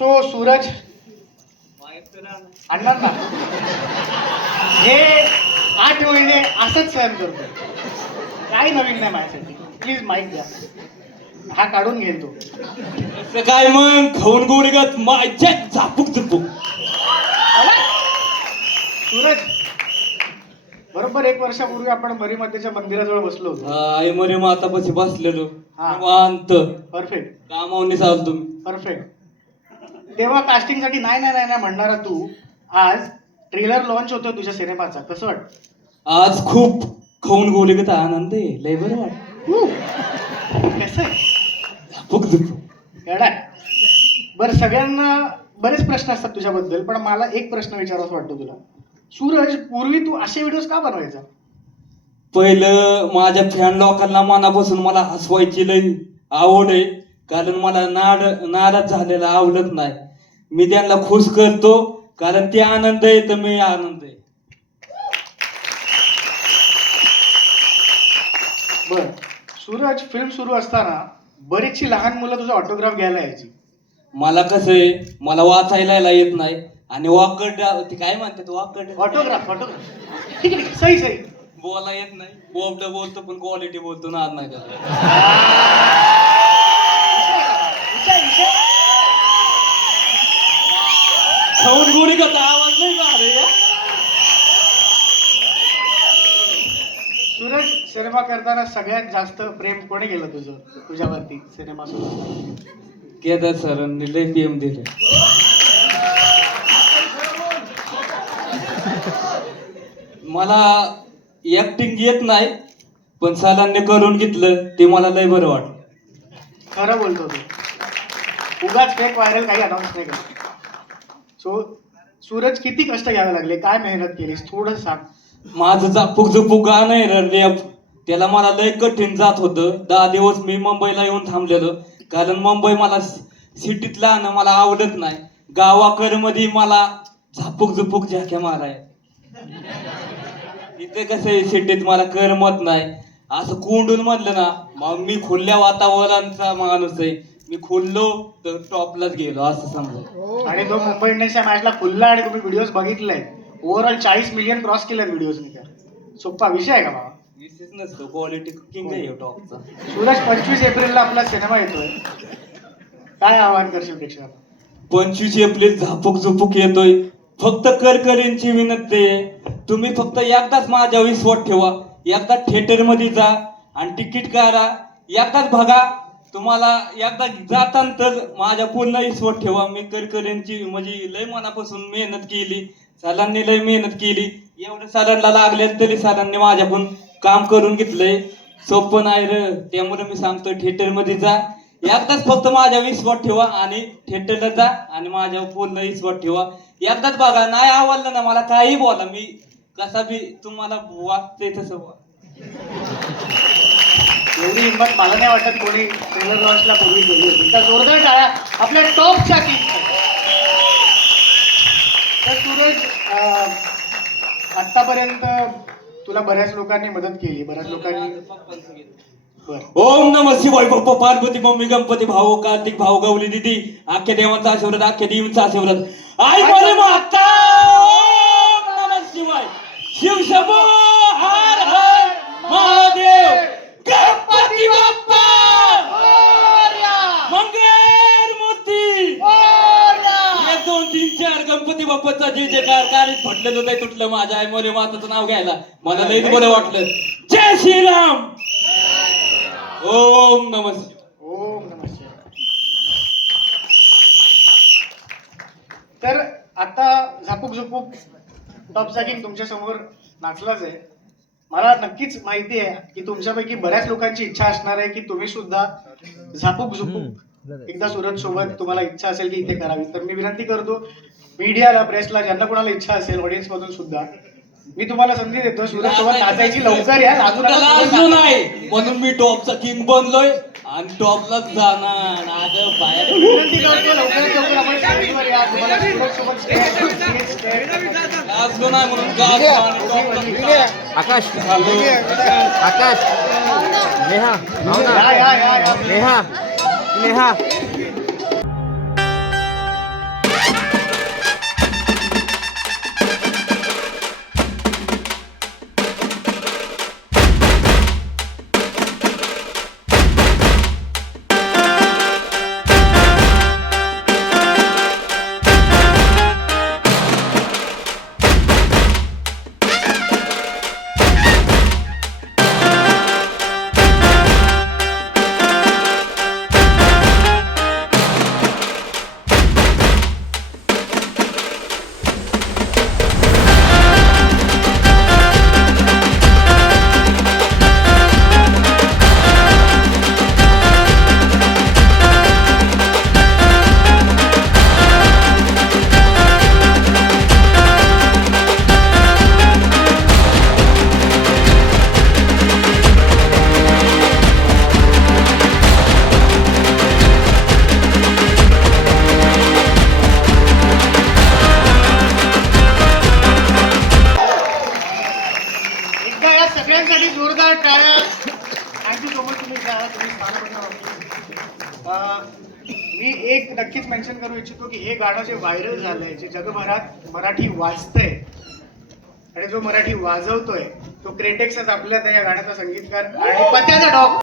So Suraj आणणार ना? हे आठ महिने असंच सहन करतो काही नवीन नाही माझ्यासाठी. प्लीज माईक द्या. हा काढून घेईल तो. असं काय मग? खाऊन गोरेगत माझ्या झापूक झुपूक? सूरज बरोबर एक वर्षापूर्वी आपण मरीमध्येच्या मंदिराजवळ बसलो होतो. आई मरे मातापाशी बसलेलो. हा. निवांत. परफेक्ट कामावून चाल तुम्ही परफेक्ट तेव्हा कास्टिंगसाठी नाही नाही नाही म्हणणारा तू. आज ट्रेलर लॉन्च होतोय तुझ्या सिनेमाचा. कसं वाटतं? आज खूप खाऊन गोरेगत आनंद आहे. लय बरं वाट कसं? आहे. येडाय बरं सगळ्यांना बरेच प्रश्न असतात तुझ्याबद्दल पण मला एक प्रश्न विचारावासा वाटतो तुला. सूरज पूर्वी तू असे व्हिडिओज का बनवायचा? पहिलं माझ्या फॅन लोकांना मनापासून मला हसवायची लय आवड आहे. कारण मला नाड नाराज झालेला आवडत नाही. मी त्यांना खुश करतो कारण ते आनंद आहे तर मी आनंद आहे. बर. सूरज फिल्म सुरू असताना बरीचशी लहान मुलं तुझा ऑटोग्राफ घ्यायला यायची. मला कसं आहे मला वाचायला येत नाही आणि वाकड ते काय म्हणतात वाकड ऑटोग्राफ ऑटोग्राफ ठीक आहे सही सही. बोला येत नाही. बोबड बोलतो पण क्वालिटी बोलतो ना नाही त्याला विषय विषय खाऊन गोडी कसा आवाज नाही का रे सूरज सिनेमा करताना सगळ्यात जास्त प्रेम कोणी केलं तुझं? तुझ्यावरती सिनेमा सुरू केदार सरांनी लय पीएम दिले. मला ऍक्टिंग येत नाही पण सरांनी करून घेतलं ते मला लय बरं वाटलं. खरं बोलतो तू. उगाच फेक व्हायरल काही अनाऊन्स नाही करत. सो सूरज किती कष्ट घ्यावे लागले काय मेहनत केलीस? थोडं सांग. माझं झापूक झुपूक गाणं आहे त्याला मला लय कठीण जात होतं. दहा दिवस मी मुंबईला येऊन थांबलेलो. कारण मुंबई मला सिटीतला आणं मला आवडत नाही. गावाकडमध्ये मला झापूक झुपूक झाक्या माराय. इथे कसं आहे सिटीत मला करमत नाही. असं कोंडून म्हणलं ना मग मी खुल्या वातावरणाचा माणूस आहे. मी खुललो तर टॉपलाच गेलो असं समजा. आणि तो मुंबई इंडियन्सच्या मॅचला खुल्ला आणि तुम्ही व्हिडिओज बघितलाय ओव्हरऑल चाळीस मिलियन क्रॉस केल्यात व्हिडिओज मी तर. सोपा विषय आहे का बाबा? विशेष नसतो क्वालिटी किंग आहे टॉपचा सूरज पंचवीस एप्रिलला आपला सिनेमा येतोय. काय आवाहन करशील पंचवीस एप्रिल झापूक झुपूक येतोय. फक्त करकरींची विनंती आहे. तुम्ही फक्त एकदाच माझ्या विश्वास ठेवा. एकदा थिएटरमध्ये जा आणि तिकीट करा एकदाच बघा. तुम्हाला एकदा जाताना तर माझ्या पूर्ण विश्वास ठेवा. मी करकरींची म्हणजे लय मनापासून मेहनत केली. सरांनी लय मेहनत केली. एवढं सरांना लागले तरी सरांनी माझ्याकडून काम करून घेतलंय. सोपं नाही र. त्यामुळे मी सांगतो थिएटरमध्ये जा. एकदाच फक्त माझ्या विश्वास ठेवा आणि थिएटरला जा आणि माझ्या पूर्ण विश्वास ठेवा. एकदाच बघा नाही आवडलं ना मला काही बोला. मी कसा बी तुम्हाला वाटते तसं बोला. एवढी हिंमत मला नाही वाटत कोणी ट्रेलर लॉन्चला पूर्वी केली होती. त्या जोरदार टाळ्या. आपल्या टॉपच्या टीम तर सूरज अं, आतापर्यंत तुला बऱ्याच लोकांनी मदत केली. बऱ्याच लोकांनी बरं. ओम नम शिवाय बाप्पा पार्वती मम्मी गणपती भाऊ कार्तिक भाऊ गौरी दिदी आख्या देवांचा आशीर्वाद आख्या देवींचा आशीर्वाद. आई बरे माता! बाप्पाचा जे जे कार कारीत फटलेलं नाही तुटलं माझ्या आई मोरे माताचं नाव घ्यायला. मला लई बरं वाटलं. जय श्रीराम! ओम नमः शिवाय. ओम नमः शिवाय. तर आता झापूक झुपूक टॉप किंग तुमच्यासमोर नाचलाच आहे. मला नक्कीच माहिती आहे की तुमच्यापैकी बऱ्याच लोकांची इच्छा असणार आहे की तुम्ही सुद्धा झापूक झुपूक एकदा सूरज सोबत तुम्हाला इच्छा असेल की इथे करावी. तर मी विनंती करतो मीडियाला प्रेसला ज्यांना कोणाला इच्छा असेल ऑडियन्स मधून सुद्धा मी तुम्हाला संधी देतो सूरज सोबत नाचायची लवकर या नका, लाजलो नाही म्हणून मी टॉपचा किंग बनलोय आणि टॉपलाच जाणार बाहेर विनंती करतो लवकरात लवकर आपण स्टेजवर या. तुम्हाला सूरज सोबत स्टेज स्टेज लाजलो नाही म्हणून गाज आणि टॉपला आकाश. आकाश. नेहा. भावना या या या या. नेहा नेहा. मी एक नक्कीच मेन्शन करू इच्छितो की हे गाणं जे व्हायरल झालंय जे जगभरात मराठी वाचतंय आणि जो मराठी वाजवतोय तो क्रेटेक्सच आपल्या या गाण्याचा संगीतकार आणि पत्याचा डॉग.